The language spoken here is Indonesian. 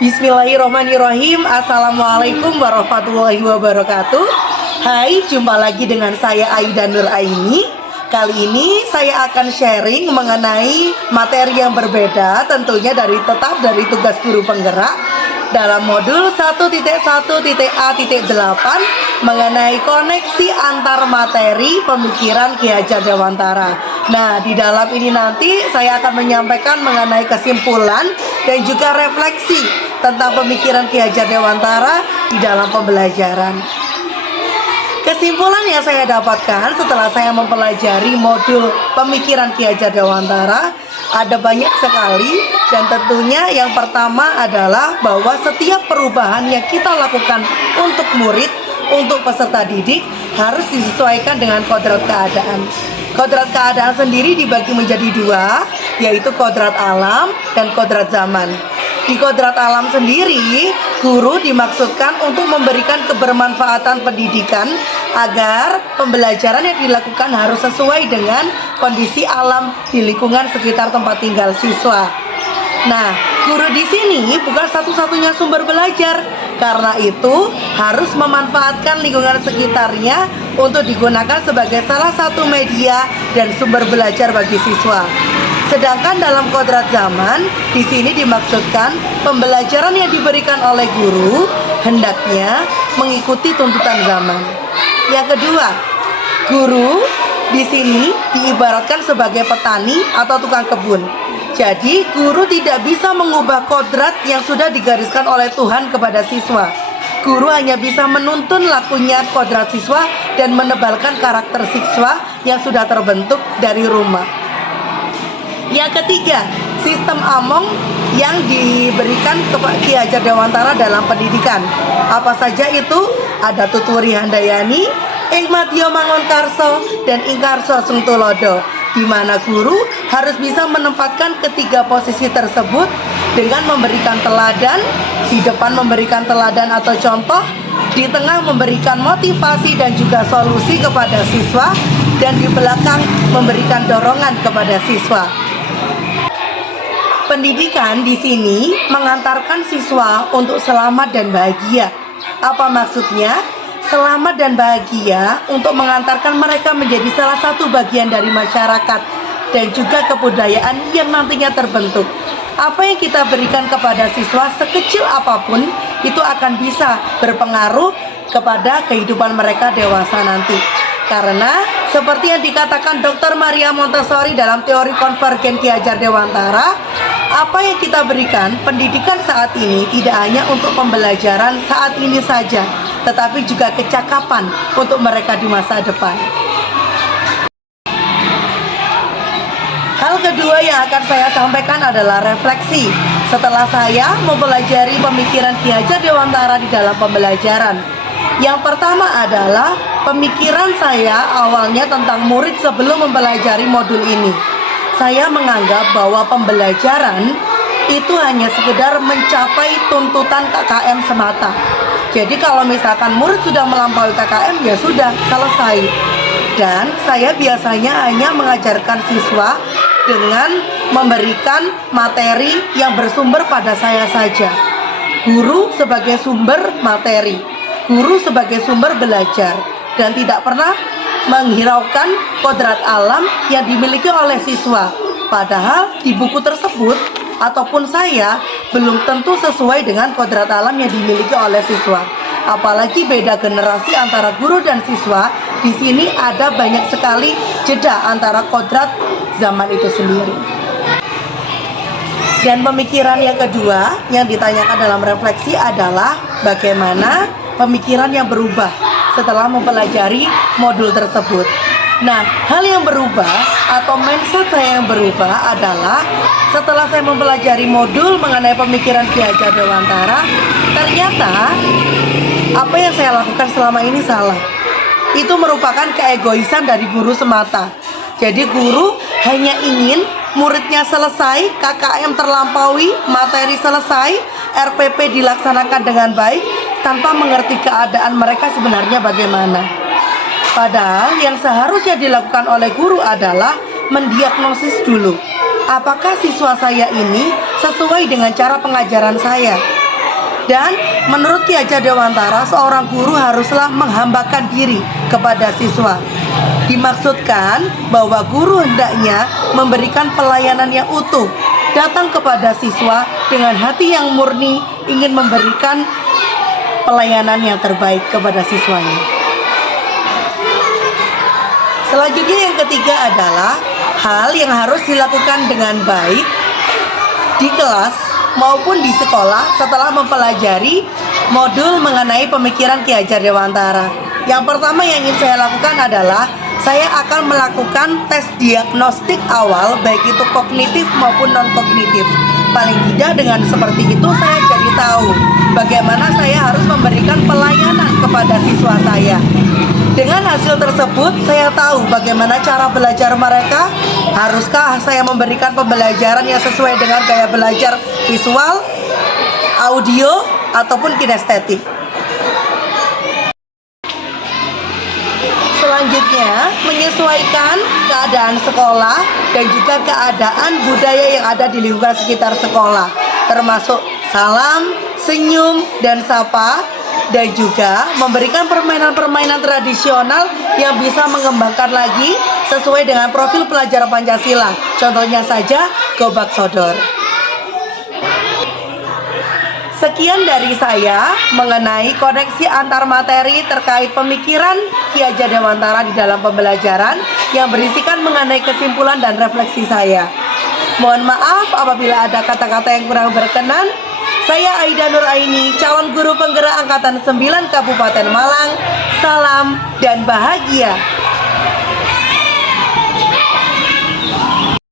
Bismillahirrahmanirrahim. Assalamualaikum warahmatullahi wabarakatuh. Hai, jumpa lagi dengan saya Aida Nur Aini. Kali ini saya akan sharing mengenai materi yang berbeda, tentunya tetap dari tugas guru penggerak dalam modul 1.1.A.8 mengenai koneksi antar materi pemikiran Ki Hajar Dewantara. Nah, di dalam ini nanti saya akan menyampaikan mengenai kesimpulan dan juga refleksi tentang pemikiran Ki Hajar Dewantara di dalam pembelajaran. Kesimpulan yang saya dapatkan setelah saya mempelajari modul pemikiran Ki Hajar Dewantara ada banyak sekali, dan tentunya yang pertama adalah bahwa setiap perubahan yang kita lakukan untuk murid, untuk peserta didik harus disesuaikan dengan kodrat keadaan. Kodrat keadaan sendiri dibagi menjadi dua, yaitu kodrat alam dan kodrat zaman. Di kodrat alam sendiri, guru dimaksudkan untuk memberikan kebermanfaatan pendidikan agar pembelajaran yang dilakukan harus sesuai dengan kondisi alam di lingkungan sekitar tempat tinggal siswa. Nah, guru di sini bukan satu-satunya sumber belajar. Karena itu, harus memanfaatkan lingkungan sekitarnya untuk digunakan sebagai salah satu media dan sumber belajar bagi siswa. Sedangkan dalam kodrat zaman, di sini dimaksudkan pembelajaran yang diberikan oleh guru hendaknya mengikuti tuntutan zaman. Yang kedua, guru di sini diibaratkan sebagai petani atau tukang kebun. Jadi, guru tidak bisa mengubah kodrat yang sudah digariskan oleh Tuhan kepada siswa. Guru hanya bisa menuntun lakunya kodrat siswa dan menebalkan karakter siswa yang sudah terbentuk dari rumah. Yang ketiga, sistem Among yang diberikan kepada Ki Hajar Dewantara dalam pendidikan. Apa saja itu? Ada Tuturi Handayani, Ingmatio Mangunkarso, dan Ingkarso Sungtulodo, di mana guru harus bisa menempatkan ketiga posisi tersebut dengan memberikan teladan, di depan memberikan teladan atau contoh, di tengah memberikan motivasi dan juga solusi kepada siswa, dan di belakang memberikan dorongan kepada siswa. Pendidikan di sini mengantarkan siswa untuk selamat dan bahagia. Apa maksudnya? Selamat dan bahagia untuk mengantarkan mereka menjadi salah satu bagian dari masyarakat dan juga kebudayaan yang nantinya terbentuk. Apa yang kita berikan kepada siswa sekecil apapun itu akan bisa berpengaruh kepada kehidupan mereka dewasa nanti. Karena seperti yang dikatakan Dr. Maria Montessori dalam teori konvergen Ki Hajar Dewantara, apa yang kita berikan, pendidikan saat ini tidak hanya untuk pembelajaran saat ini saja, tetapi juga kecakapan untuk mereka di masa depan. Hal kedua yang akan saya sampaikan adalah refleksi setelah saya mempelajari pemikiran Ki Hajar Dewantara di dalam pembelajaran. Yang pertama adalah pemikiran saya awalnya tentang murid sebelum mempelajari modul ini. Saya menganggap bahwa pembelajaran itu hanya sekedar mencapai tuntutan KKM semata. Jadi kalau misalkan murid sudah melampaui KKM, ya sudah selesai. Dan saya biasanya hanya mengajarkan siswa dengan memberikan materi yang bersumber pada saya saja. Guru sebagai sumber materi, guru sebagai sumber belajar, dan tidak pernah menghiraukan kodrat alam yang dimiliki oleh siswa. Padahal di buku tersebut ataupun saya belum tentu sesuai dengan kodrat alam yang dimiliki oleh siswa. Apalagi beda generasi antara guru dan siswa, di sini ada banyak sekali jeda antara kodrat zaman itu sendiri. Dan pemikiran yang kedua yang ditanyakan dalam refleksi adalah bagaimana pemikiran yang berubah setelah mempelajari modul tersebut. Nah, hal yang berubah atau mindset saya yang berubah adalah setelah saya mempelajari modul mengenai pemikiran Ki Hajar Dewantara, ternyata apa yang saya lakukan selama ini salah. Itu merupakan keegoisan dari guru semata. Jadi guru hanya ingin muridnya selesai, KKM terlampaui, materi selesai, RPP dilaksanakan dengan baik, tanpa mengerti keadaan mereka sebenarnya bagaimana. Padahal yang seharusnya dilakukan oleh guru adalah mendiagnosis dulu. Apakah siswa saya ini sesuai dengan cara pengajaran saya? Dan menurut Ki Hajar Dewantara, seorang guru haruslah menghambakan diri kepada siswa. Dimaksudkan bahwa guru hendaknya memberikan pelayanan yang utuh, datang kepada siswa dengan hati yang murni, ingin memberikan pelayanan yang terbaik kepada siswanya. Selanjutnya yang ketiga adalah hal yang harus dilakukan dengan baik di kelas maupun di sekolah setelah mempelajari modul mengenai pemikiran Ki Hajar Dewantara. Yang pertama yang ingin saya lakukan adalah saya akan melakukan tes diagnostik awal, baik itu kognitif maupun non-kognitif. Paling tidak dengan seperti itu saya jadi tahu bagaimana saya harus memberikan pelayanan kepada siswa saya. Dengan hasil tersebut saya tahu bagaimana cara belajar mereka. Haruskah saya memberikan pembelajaran yang sesuai dengan gaya belajar visual, audio, ataupun kinestetik. Selanjutnya, menyesuaikan keadaan sekolah dan juga keadaan budaya yang ada di lingkungan sekitar sekolah, termasuk salam, senyum, dan sapa, dan juga memberikan permainan-permainan tradisional yang bisa mengembangkan lagi sesuai dengan profil pelajar Pancasila. Contohnya saja Gobak Sodor. Sekian dari saya mengenai koneksi antar materi terkait pemikiran Ki Hajar Dewantara di dalam pembelajaran yang berisikan mengenai kesimpulan dan refleksi saya. Mohon maaf apabila ada kata-kata yang kurang berkenan. Saya Aida Nuraini, calon guru penggerak Angkatan 9 Kabupaten Malang. Salam dan bahagia.